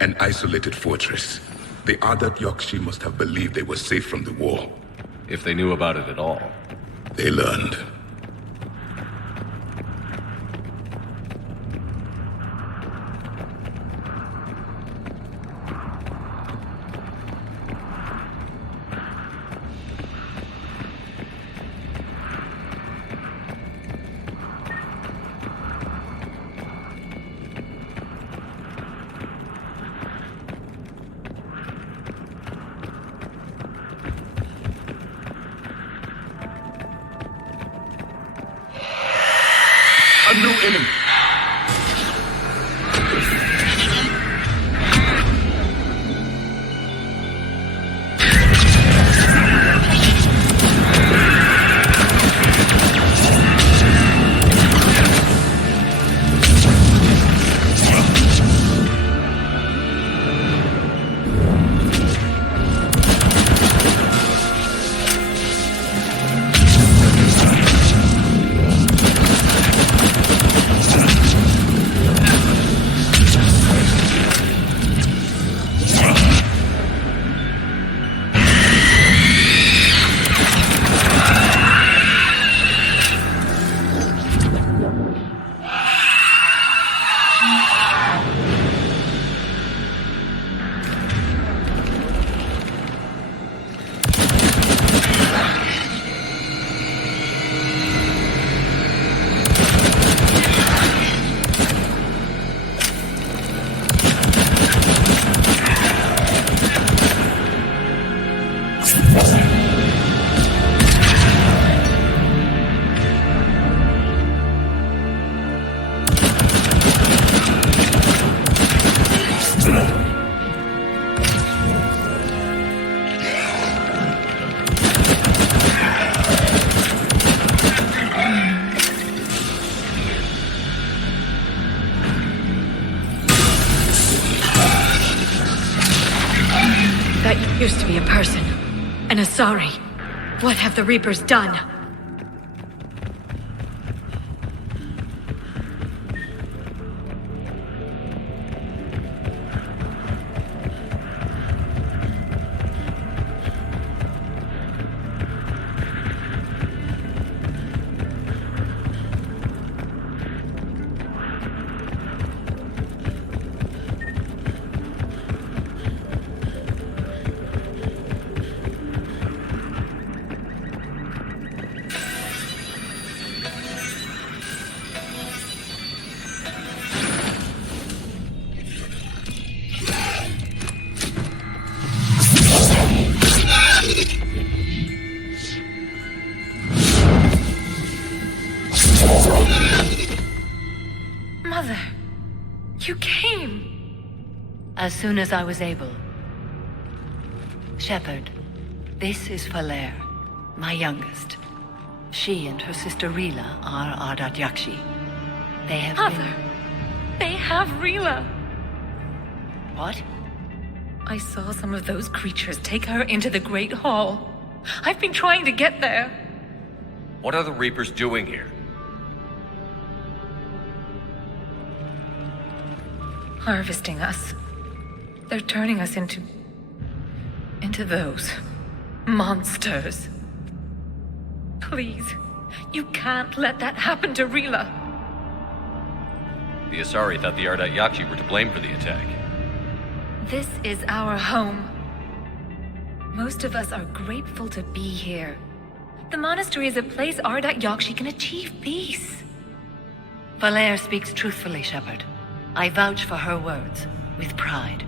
An isolated fortress. The Ardat-Yakshi must have believed they were safe from the war. If they knew about it at all. They learned. A new enemy! It appears to be a person. An Asari. What have the Reapers done? Mother, you came. As soon as I was able. Shepard, this is Falere, my youngest. She and her sister Rila are Ardat-Yakshi. They have Mother, they have Rila. What? I saw some of those creatures take her into the Great Hall. I've been trying to get there. What are the Reapers doing here? Harvesting us. They're turning us into those monsters. Please, you can't let that happen to Rila. The Asari thought the Ardat-Yakshi were to blame for the attack. This is our home. Most of us are grateful to be here. The monastery is a place Ardat-Yakshi can achieve peace. Falere speaks truthfully, Shepard. I vouch for her words, with pride.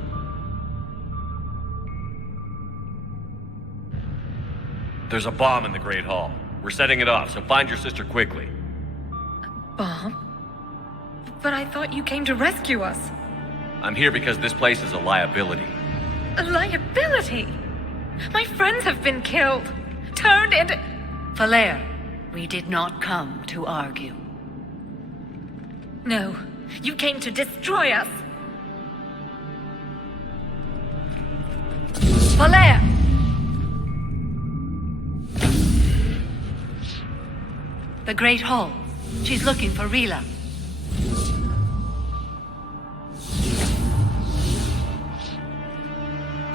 There's a bomb in the Great Hall. We're setting it off, so find your sister quickly. Bomb? But I thought you came to rescue us. I'm here because this place is a liability. A liability? My friends have been killed. Turned into... Falere, we did not come to argue. No, you came to destroy us. Falere! The Great Hall. She's looking for Rila.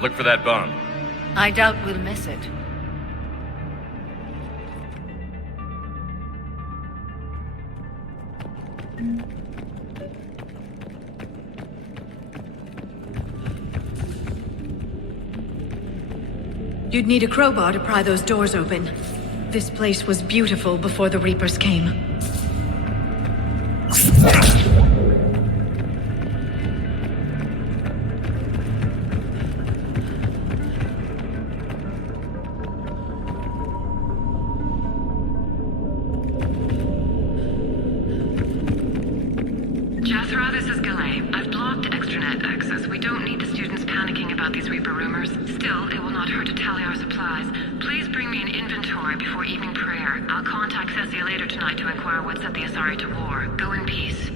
Look for that bomb. I doubt we'll miss it. You'd need a crowbar to pry those doors open. This place was beautiful before the Reapers came. Jethro, this is Galay. I've blocked extranet access. We don't need the students panicking about these Reaper rumors. Still, it will not hurt to tally our supplies. Please bring me an inventory before evening prayer. I'll contact Cessia later tonight to inquire what set the Asari to war. Go in peace.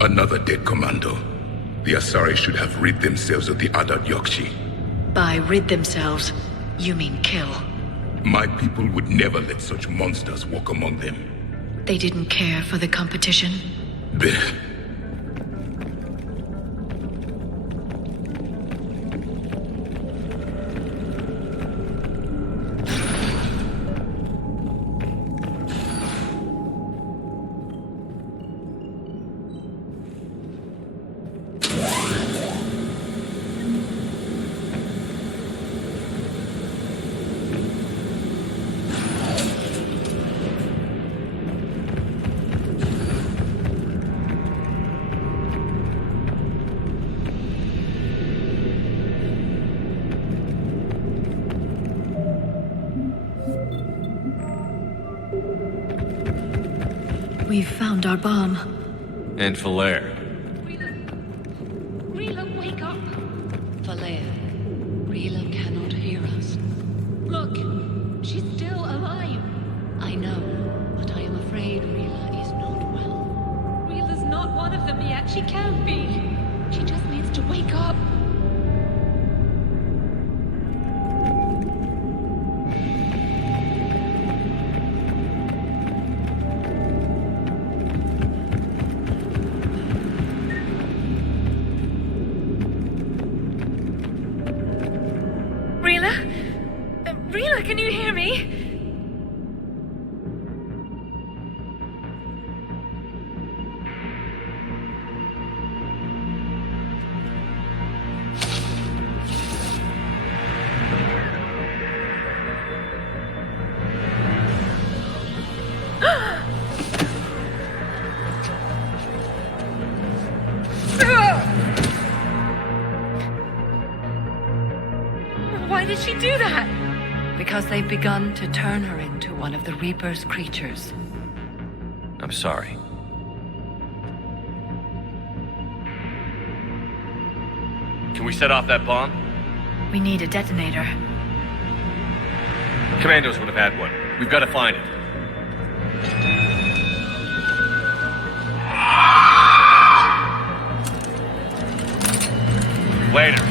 Another dead commando. The Asari should have rid themselves of the Ardat-Yakshi. By rid themselves, you mean kill. My people would never let such monsters walk among them. They didn't care for the competition? We've found our bomb. And Falair. Rila, wake up! Falair, Rila cannot hear us. Look, she's still alive. I know, but I am afraid Rila is not well. Rila's not one of them yet. She can't be. She just needs to wake up. Rila, can you hear me? Why did she do that? Because they've begun to turn her into one of the Reaper's creatures. I'm sorry. Can we set off that bomb? We need a detonator. Commandos would have had one. We've got to find it. Later.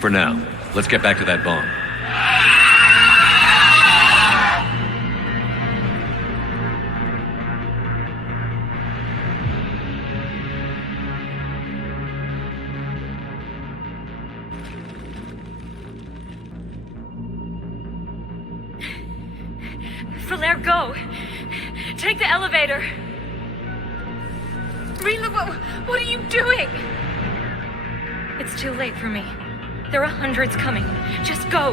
For now, let's get back to that bomb. Falair, go! Take the elevator! Rila, what are you doing? It's too late for me. There are hundreds coming. Just go.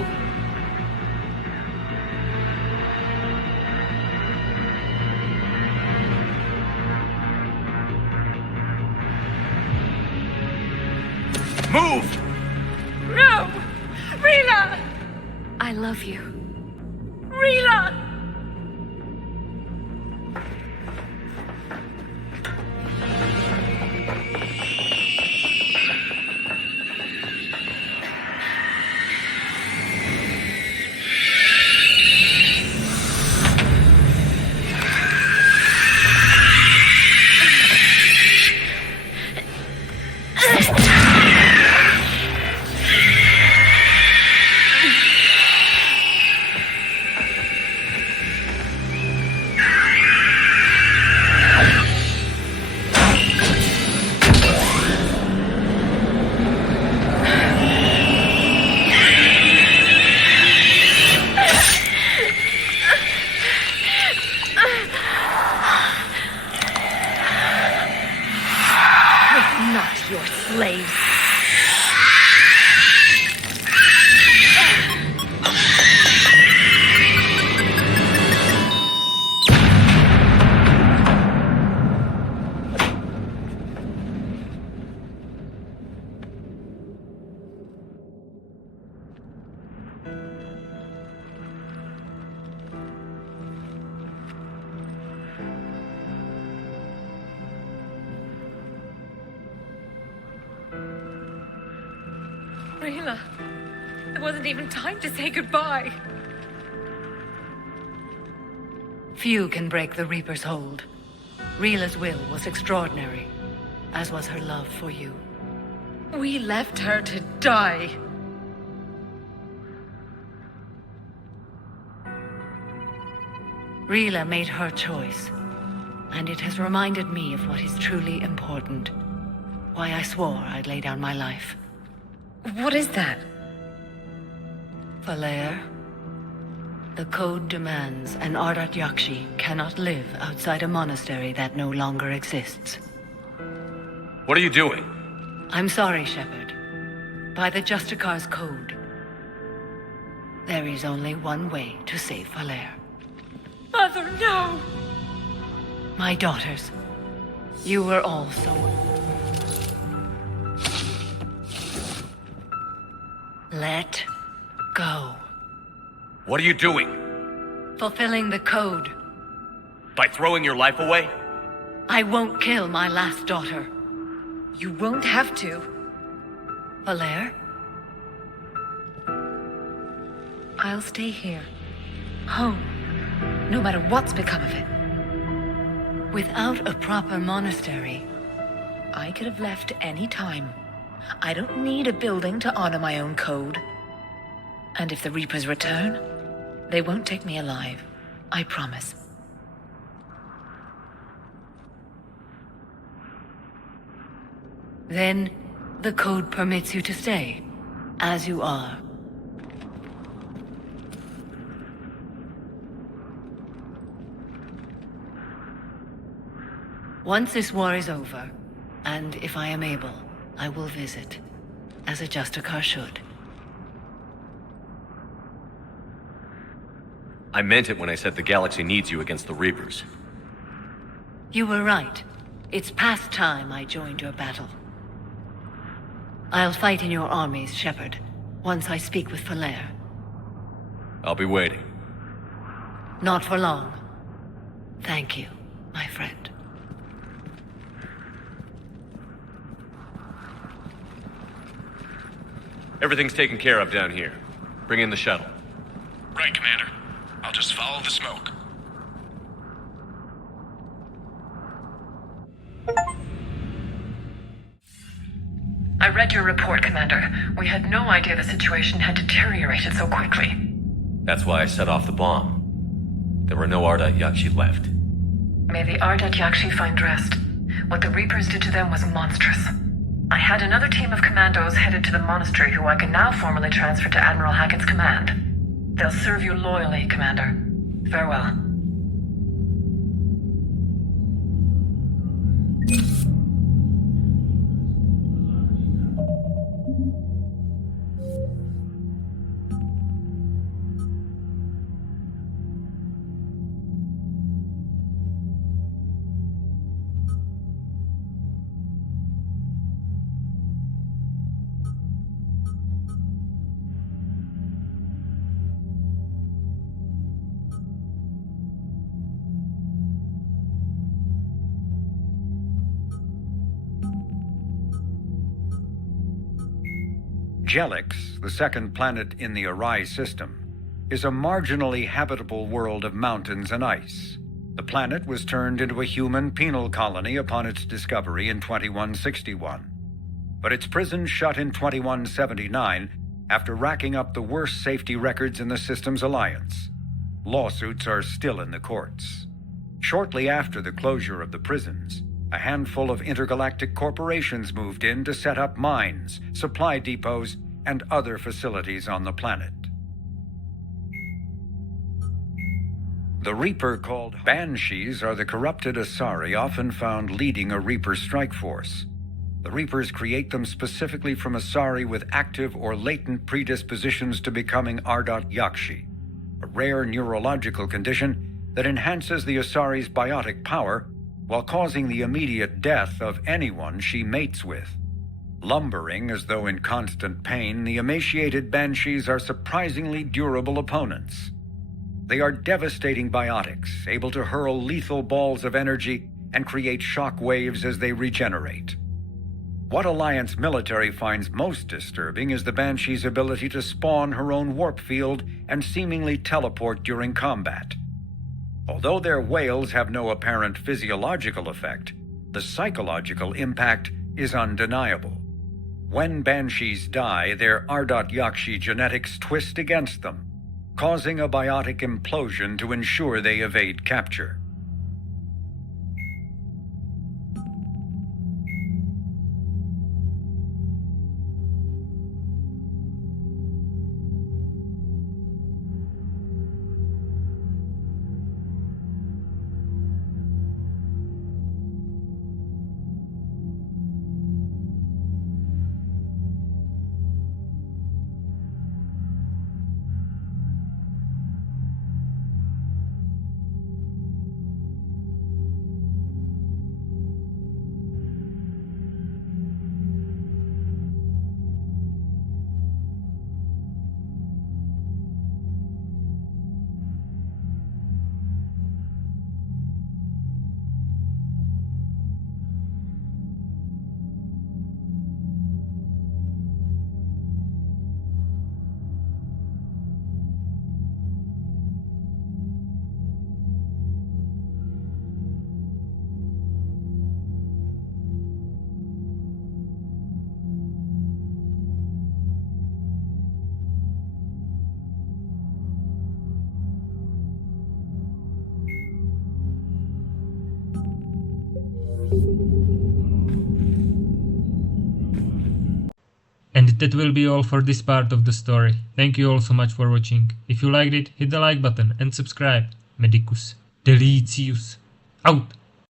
Move! No! Rila! I love you. Rila! Not your slaves. Rila, there wasn't even time to say goodbye. Few can break the Reaper's hold. Rila's will was extraordinary, as was her love for you. We left her to die. Rila made her choice, and it has reminded me of what is truly important. Why I swore I'd lay down my life. What is that? Valair, the code demands an Ardat-Yakshi cannot live outside a monastery that no longer exists. What are you doing? I'm sorry, Shepard. By the Justicar's code, there is only one way to save Valair. Mother, no! My daughters, you were all so... Let go. What are you doing? Fulfilling the code. By throwing your life away? I won't kill my last daughter. You won't have to. Valair? I'll stay here. Home. No matter what's become of it. Without a proper monastery, I could have left any time. I don't need a building to honor my own code. And if the Reapers return, they won't take me alive. I promise. Then the code permits you to stay, as you are. Once this war is over, and if I am able, I will visit, as a Justicar should. I meant it when I said the galaxy needs you against the Reapers. You were right. It's past time I joined your battle. I'll fight in your armies, Shepard, once I speak with Valair. I'll be waiting. Not for long. Thank you, my friend. Everything's taken care of down here. Bring in the shuttle. Right, Commander. I'll just follow the smoke. I read your report, Commander. We had no idea the situation had deteriorated so quickly. That's why I set off the bomb. There were no Ardat-Yakshi left. May the Ardat-Yakshi find rest. What the Reapers did to them was monstrous. I had another team of commandos headed to the monastery who I can now formally transfer to Admiral Hackett's command. They'll serve you loyally, Commander. Farewell. Jelix, the second planet in the Arai system, is a marginally habitable world of mountains and ice. The planet was turned into a human penal colony upon its discovery in 2161. But its prison shut in 2179 after racking up the worst safety records in the system's alliance. Lawsuits are still in the courts. Shortly after the closure of the prisons, a handful of intergalactic corporations moved in to set up mines, supply depots, and other facilities on the planet. The Reaper called Banshees are the corrupted Asari often found leading a Reaper strike force. The Reapers create them specifically from Asari with active or latent predispositions to becoming Ardat-Yakshi, a rare neurological condition that enhances the Asari's biotic power while causing the immediate death of anyone she mates with. Lumbering as though in constant pain, the emaciated Banshees are surprisingly durable opponents. They are devastating biotics, able to hurl lethal balls of energy and create shock waves as they regenerate. What Alliance military finds most disturbing is the Banshee's ability to spawn her own warp field and seemingly teleport during combat. Although their wails have no apparent physiological effect, the psychological impact is undeniable. When Banshees die, their Ardat-Yakshi genetics twist against them, causing a biotic implosion to ensure they evade capture. And that will be all for this part of the story. Thank you all so much for watching. If you liked it, hit the like button and subscribe. Medicus Delicius. Out!